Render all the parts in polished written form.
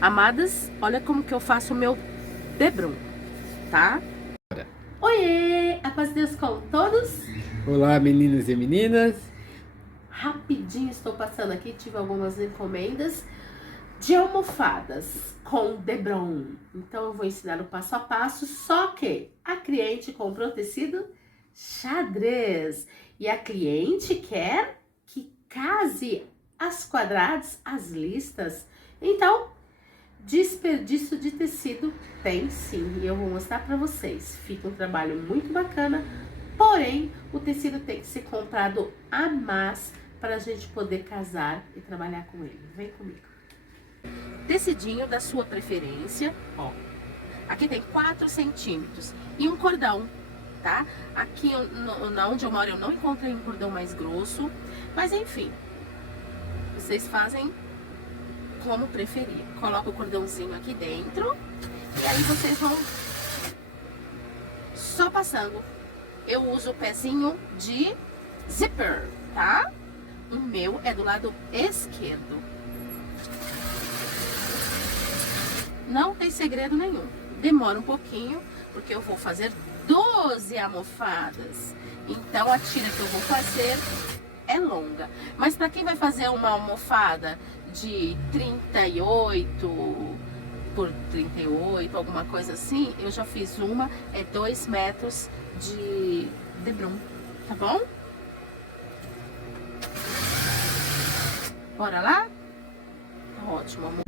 Amadas, olha como que eu faço o meu debrum, tá? Oiê, a paz de Deus com todos. Olá, meninos e meninas. Rapidinho estou passando aqui, tive algumas encomendas de almofadas com debrum. Então eu vou ensinar o passo a passo, só que a cliente comprou tecido xadrez e a cliente quer que case as quadradas, as listas. Então, desperdício de tecido tem sim, e eu vou mostrar para vocês. Fica um trabalho muito bacana, porém o tecido tem que ser comprado a mais para a gente poder casar e trabalhar com ele. Vem comigo. Tecidinho da sua preferência, ó. Aqui tem 4 centímetros e um cordão, tá? Aqui onde eu moro eu não encontrei um cordão mais grosso, mas enfim, vocês fazem como preferir. Coloca o cordãozinho aqui dentro e aí vocês vão só passando. Eu uso o pezinho de zíper, tá? O meu é do lado esquerdo. Não tem segredo nenhum. Demora um pouquinho, porque eu vou fazer 12 almofadas. Então a tira que eu vou fazer é longa. Mas para quem vai fazer uma almofada de 38 por 38, alguma coisa assim, eu já fiz uma, é 2 metros de debrum, tá bom? Bora lá? Ótimo, amor.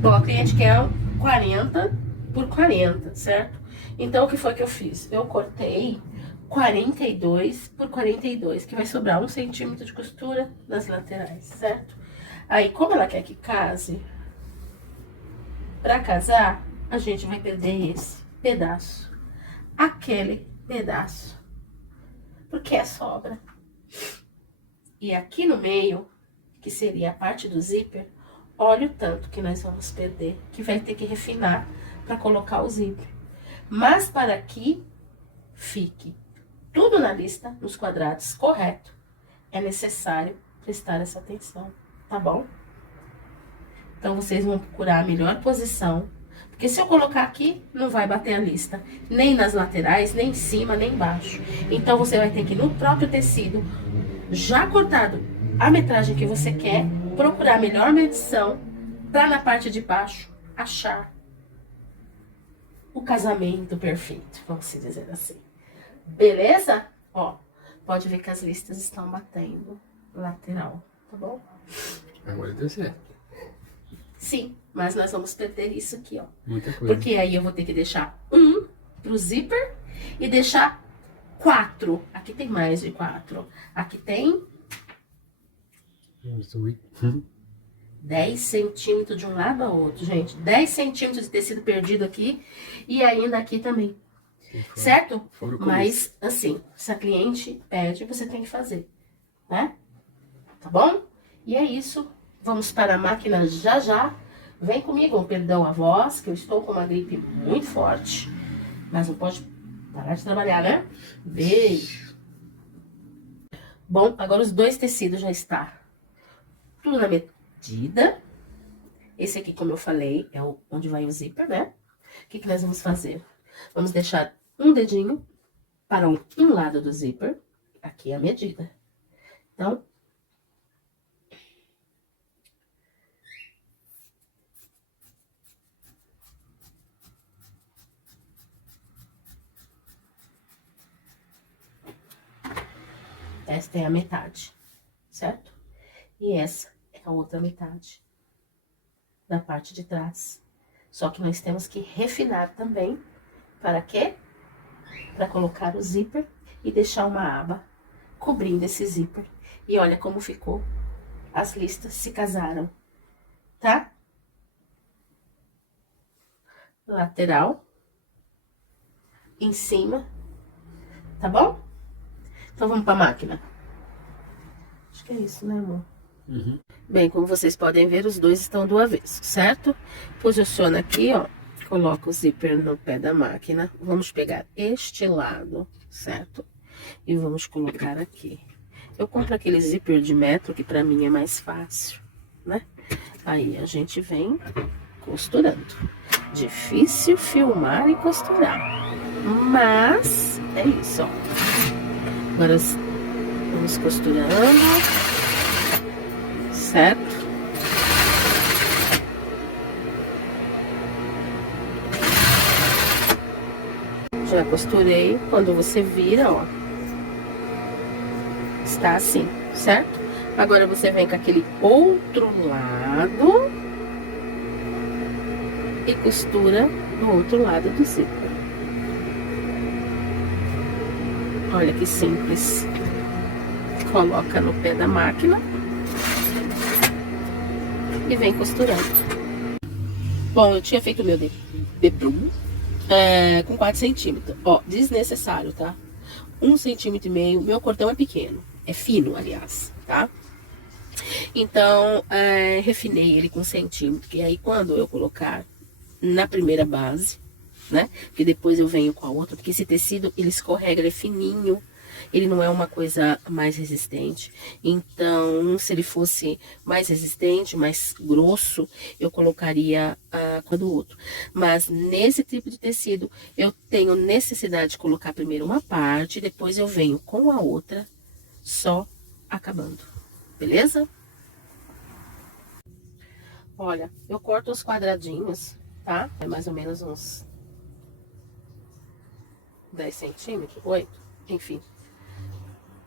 Bom, a cliente quer 40 por 40, certo? Então, o que foi que eu fiz? Eu cortei 42 por 42, que vai sobrar 1 centímetro de costura nas laterais, certo? Aí, como ela quer que case, pra casar, a gente vai perder esse pedaço, aquele pedaço, porque é sobra. E aqui no meio, que seria a parte do zíper, olha o tanto que nós vamos perder, que vai ter que refinar para colocar o zíper. Mas para que fique tudo na lista, nos quadrados correto, é necessário prestar essa atenção, tá bom? Então, vocês vão procurar a melhor posição, porque se eu colocar aqui, não vai bater a lista, nem nas laterais, nem em cima, nem embaixo. Então, você vai ter que ir no próprio tecido, já cortado a metragem que você quer, procurar a melhor medição, para na parte de baixo achar o casamento perfeito, vamos dizer assim. Beleza? Ó, pode ver que as listas estão batendo lateral, tá bom? Agora deu certo. Sim, mas nós vamos perder isso aqui, ó. Muita coisa. Porque aí eu vou ter que deixar 1 pro zíper e deixar 4. Aqui tem mais de 4. Aqui tem 10 centímetros de um lado ao outro, gente. 10 centímetros de tecido perdido aqui e ainda aqui também. Certo? Mas, assim, se a cliente pede, você tem que fazer, né? Tá bom? E é isso. Vamos para a máquina já já. Vem comigo, perdão a voz, que eu estou com uma gripe muito forte. Mas não pode parar de trabalhar, né? Beijo. Bom, agora os 2 tecidos já estão tudo na medida. Esse aqui, como eu falei, é onde vai o zíper, né? O que nós vamos fazer? Vamos deixar um dedinho para um lado do zíper. Aqui é a medida. Então, esta é a metade, certo? E essa é a outra metade da parte de trás. Só que nós temos que refinar também. Para quê? Para colocar o zíper e deixar uma aba cobrindo esse zíper. E olha como ficou. As listas se casaram, tá? Lateral. Em cima. Tá bom? Então vamos para a máquina. Acho que é isso, né, amor? Uhum. Bem, como vocês podem ver, os 2 estão do avesso, certo? Posiciona aqui, ó. Coloca o zíper no pé da máquina. Vamos pegar este lado, certo? E vamos colocar aqui. Eu compro aquele zíper de metro, que pra mim é mais fácil, né? Aí a gente vem, costurando. Difícil filmar e costurar, mas é isso, ó. Agora vamos costurando, certo? Já costurei. Quando você vira, ó, está assim, certo? Agora você vem com aquele outro lado e costura do outro lado do zíper. Olha que simples. Coloca no pé da máquina e vem costurando. Bom, eu tinha feito o meu deprum com 4 centímetros. Ó, desnecessário, tá? 1,5 centímetro. Meu cordão é pequeno. É fino, aliás, tá? Então, refinei ele com 1 centímetro. E aí, quando eu colocar na primeira base, né? Que depois eu venho com a outra, porque esse tecido, ele escorrega, ele é fininho. Ele não é uma coisa mais resistente. Então, se ele fosse mais resistente, mais grosso, eu colocaria com a do outro. Mas nesse tipo de tecido, eu tenho necessidade de colocar primeiro uma parte, depois eu venho com a outra, só acabando. Beleza? Olha, eu corto os quadradinhos, tá? É mais ou menos uns 10 centímetros, 8, enfim.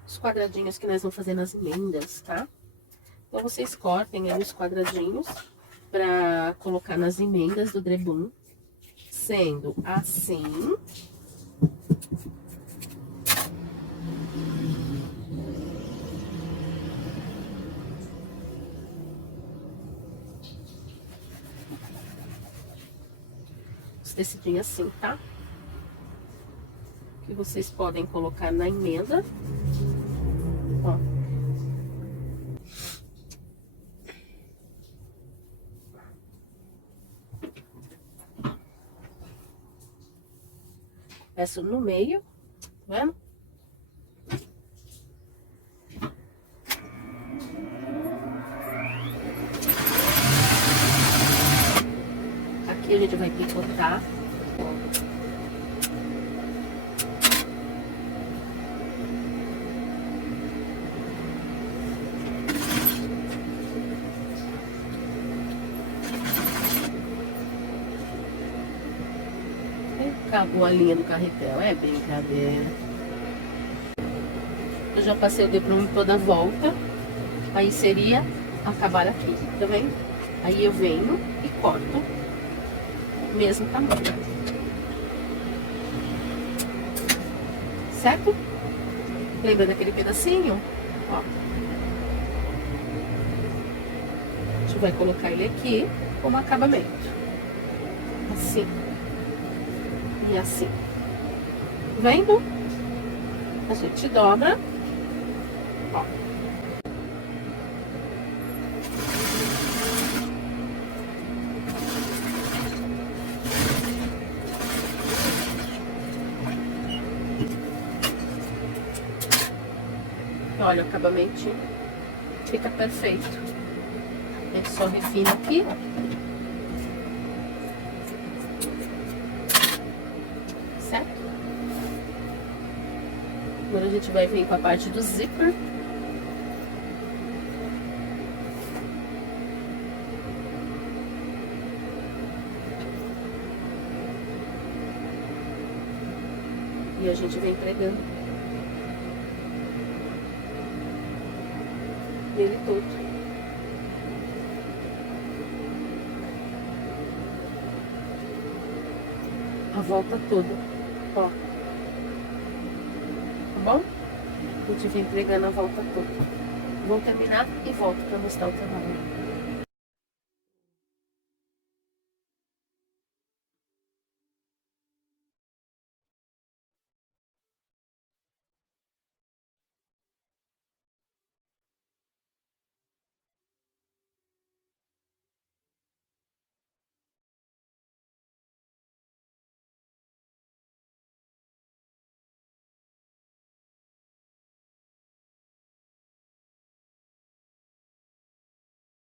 Os quadradinhos que nós vamos fazer nas emendas, tá? Então, vocês cortem aí os quadradinhos pra colocar nas emendas do drebum, sendo assim. Os tecidinhos assim, tá? Que vocês podem colocar na emenda. Ó. Peço no meio, tá vendo? Aqui a gente vai picotar. Acabou a linha do carretel, é brincadeira. Eu já passei o deprum em toda a volta. Aí seria acabar aqui, tá vendo? Aí eu venho e corto o mesmo tamanho. Certo? Lembra daquele pedacinho? Ó. A gente vai colocar ele aqui como acabamento. Assim. E assim. Vendo? A gente dobra. Ó. Olha o acabamento. Fica perfeito. A gente só refina aqui. Certo? Agora a gente vai vir com a parte do zíper. E a gente vem pregando ele todo. A volta toda, ó. Tá bom? A gente vem pregando a volta toda. Vou terminar e volto pra mostrar o trabalho.